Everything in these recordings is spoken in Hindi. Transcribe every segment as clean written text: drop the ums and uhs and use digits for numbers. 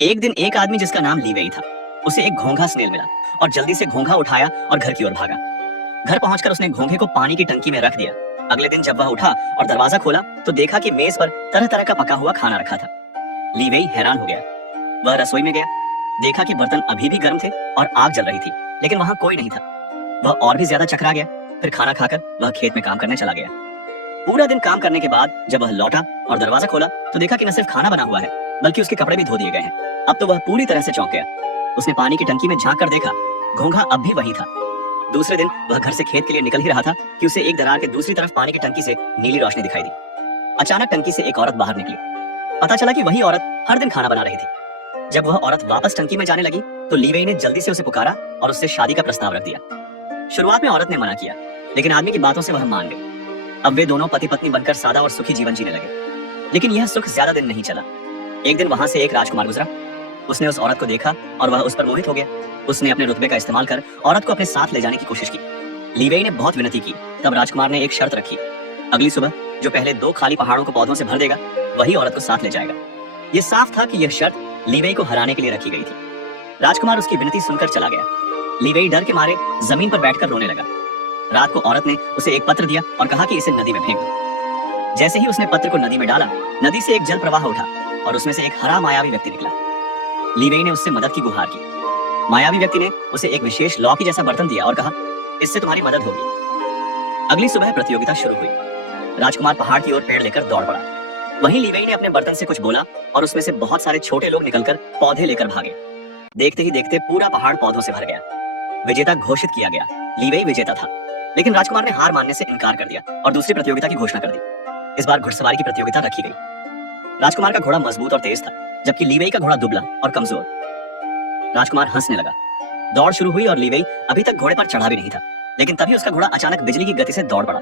एक दिन एक आदमी जिसका नाम लीवेई था, उसे एक घोंघा स्नेल मिला और जल्दी से घोंघा उठाया और घर की ओर भागा। घर पहुंचकर उसने घोंघे को पानी की टंकी में रख दिया। अगले दिन जब वह उठा और दरवाजा खोला तो देखा कि मेज पर तरह तरह का पका हुआ खाना रखा था। लीवेई हैरान हो गया। वह रसोई में गया, देखा कि बर्तन अभी भी गर्म थे और आग जल रही थी, लेकिन वहां कोई नहीं था। वह और भी ज्यादा चकरा गया। फिर खाना खाकर वह खेत में काम करने चला गया। पूरा दिन काम करने के बाद जब वह लौटा और दरवाजा खोला तो देखा कि न सिर्फ खाना बना हुआ है बल्कि उसके कपड़े भी धो दिए गए हैं। अब तो वह पूरी तरह से चौंक गया। उसने पानी की टंकी में झांक कर देखा, घोंघा अब भी वही था। दूसरे दिन वह घर से खेत के लिए निकल ही रहा था कि उसे एक दरार के दूसरी तरफ पानी की टंकी से नीली रोशनी दिखाई दी। अचानक टंकी से एक औरत बाहर निकली। पता चला कि वही औरत हर दिन खाना बना रही थी। जब वह औरत वापस टंकी में जाने लगी तो लीवेई ने जल्दी से उसे पुकारा और उससे शादी का प्रस्ताव रख दिया। शुरुआत में औरत ने मना किया, लेकिन आदमी की बातों से वह मान गई। अब वे दोनों पति पत्नी बनकर सादा और सुखी जीवन जीने लगे। लेकिन यह सुख ज्यादा दिन नहीं चला। एक दिन वहां से एक राजकुमार गुजरा। उसने उस औरत को देखा और वह उस पर मोहित हो गया। उसने अपने रुतबे का इस्तेमाल कर औरत को अपने साथ ले जाने की कोशिश की। लीवेई ने बहुत विनती की, तब राजकुमार ने एक शर्त रखी। अगली सुबह जो पहले 2 खाली पहाड़ों को पौधों से भर देगा वही औरत को साथ ले जाएगा। ये साफ था कि यह शर्त लीवेई को हराने के लिए रखी गई थी। राजकुमार उसकी विनती सुनकर चला गया। लीवेई डर के मारे जमीन पर बैठकर रोने लगा। रात को औरत ने उसे एक पत्र दिया और कहा कि इसे नदी में फेंक दो। जैसे ही उसने पत्र को नदी में डाला, नदी से एक जल प्रवाह उठा और उसमें से एक हरा मायावी व्यक्ति निकला। लीवेई ने उससे मदद की गुहार की। मायावी व्यक्ति ने उसे एक विशेष लौकी जैसा बर्तन दिया और कहा, इससे तुम्हारी मदद होगी। अगली सुबह प्रतियोगिता शुरू हुई। राजकुमार पहाड़ की ओर पेड़ लेकर दौड़ पड़ा। वहीं लीवेई ने अपने बर्तन से कुछ बोला और उसमें से बहुत सारे छोटे लोग निकलकर पौधे लेकर भागे। देखते ही देखते पूरा पहाड़ पौधों से भर गया। विजेता घोषित किया गया। लीवेई विजेता था, लेकिन राजकुमार ने हार मानने से इनकार कर दिया और दूसरी प्रतियोगिता की घोषणा कर दी। इस बार घुड़सवारी की प्रतियोगिता रखी गई। राजकुमार का घोड़ा मजबूत और तेज था, जबकि लीवेई का घोड़ा दुबला और कमजोर। राजकुमार हंसने लगा। दौड़ शुरू हुई और लीवेई अभी तक घोड़े पर चढ़ा भी नहीं था, लेकिन तभी उसका घोड़ा अचानक बिजली की गति से दौड़ पड़ा।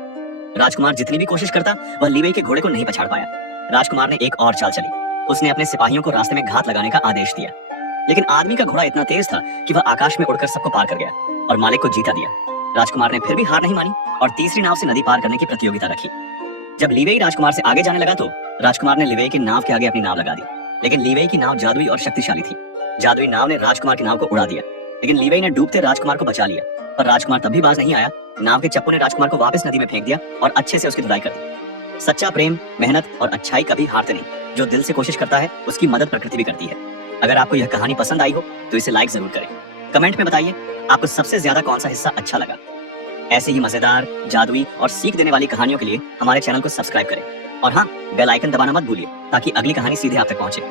राजकुमार जितनी भी कोशिश करता वह लीवेई के घोड़े को नहीं पछाड़ पाया। राजकुमार ने एक और चाल चली। उसने अपने सिपाहियों को रास्ते में घात लगाने का आदेश दिया, लेकिन आदमी का घोड़ा इतना तेज था कि वह आकाश में उड़कर सबको पार कर गया और मालिक को जीता दिया। राजकुमार ने फिर भी हार नहीं मानी और तीसरी नाव से नदी पार करने की प्रतियोगिता रखी। जब लीवेई राजकुमार से आगे जाने लगा तो राजकुमार ने लीवेई की नाव के आगे अपनी नाव लगा दी, लेकिन लीवेई की नाव जादुई और शक्तिशाली थी। जादुई नाव ने राजकुमार की नाव को उड़ा दिया, लेकिन लीवेई ने डूबते राजकुमार को बचा लिया। पर राजकुमार तब भी बाज नहीं आया। नाव के चप्पू ने राजकुमार को वापस नदी में फेंक दिया और अच्छे से उसकी धुलाई कर दी। सच्चा प्रेम, मेहनत और अच्छाई कभी हारते नहीं। जो दिल से कोशिश करता है उसकी मदद प्रकृति भी करती है। अगर आपको यह कहानी पसंद आई हो तो इसे लाइक जरूर करें। कमेंट में बताइए आपको सबसे ज्यादा कौन सा हिस्सा अच्छा लगा। ऐसे ही मजेदार, जादुई और सीख देने वाली कहानियों के लिए हमारे चैनल को सब्सक्राइब करें और हाँ, बेल आइकन दबाना मत भूलिए ताकि अगली कहानी सीधे आप तक पहुंचे।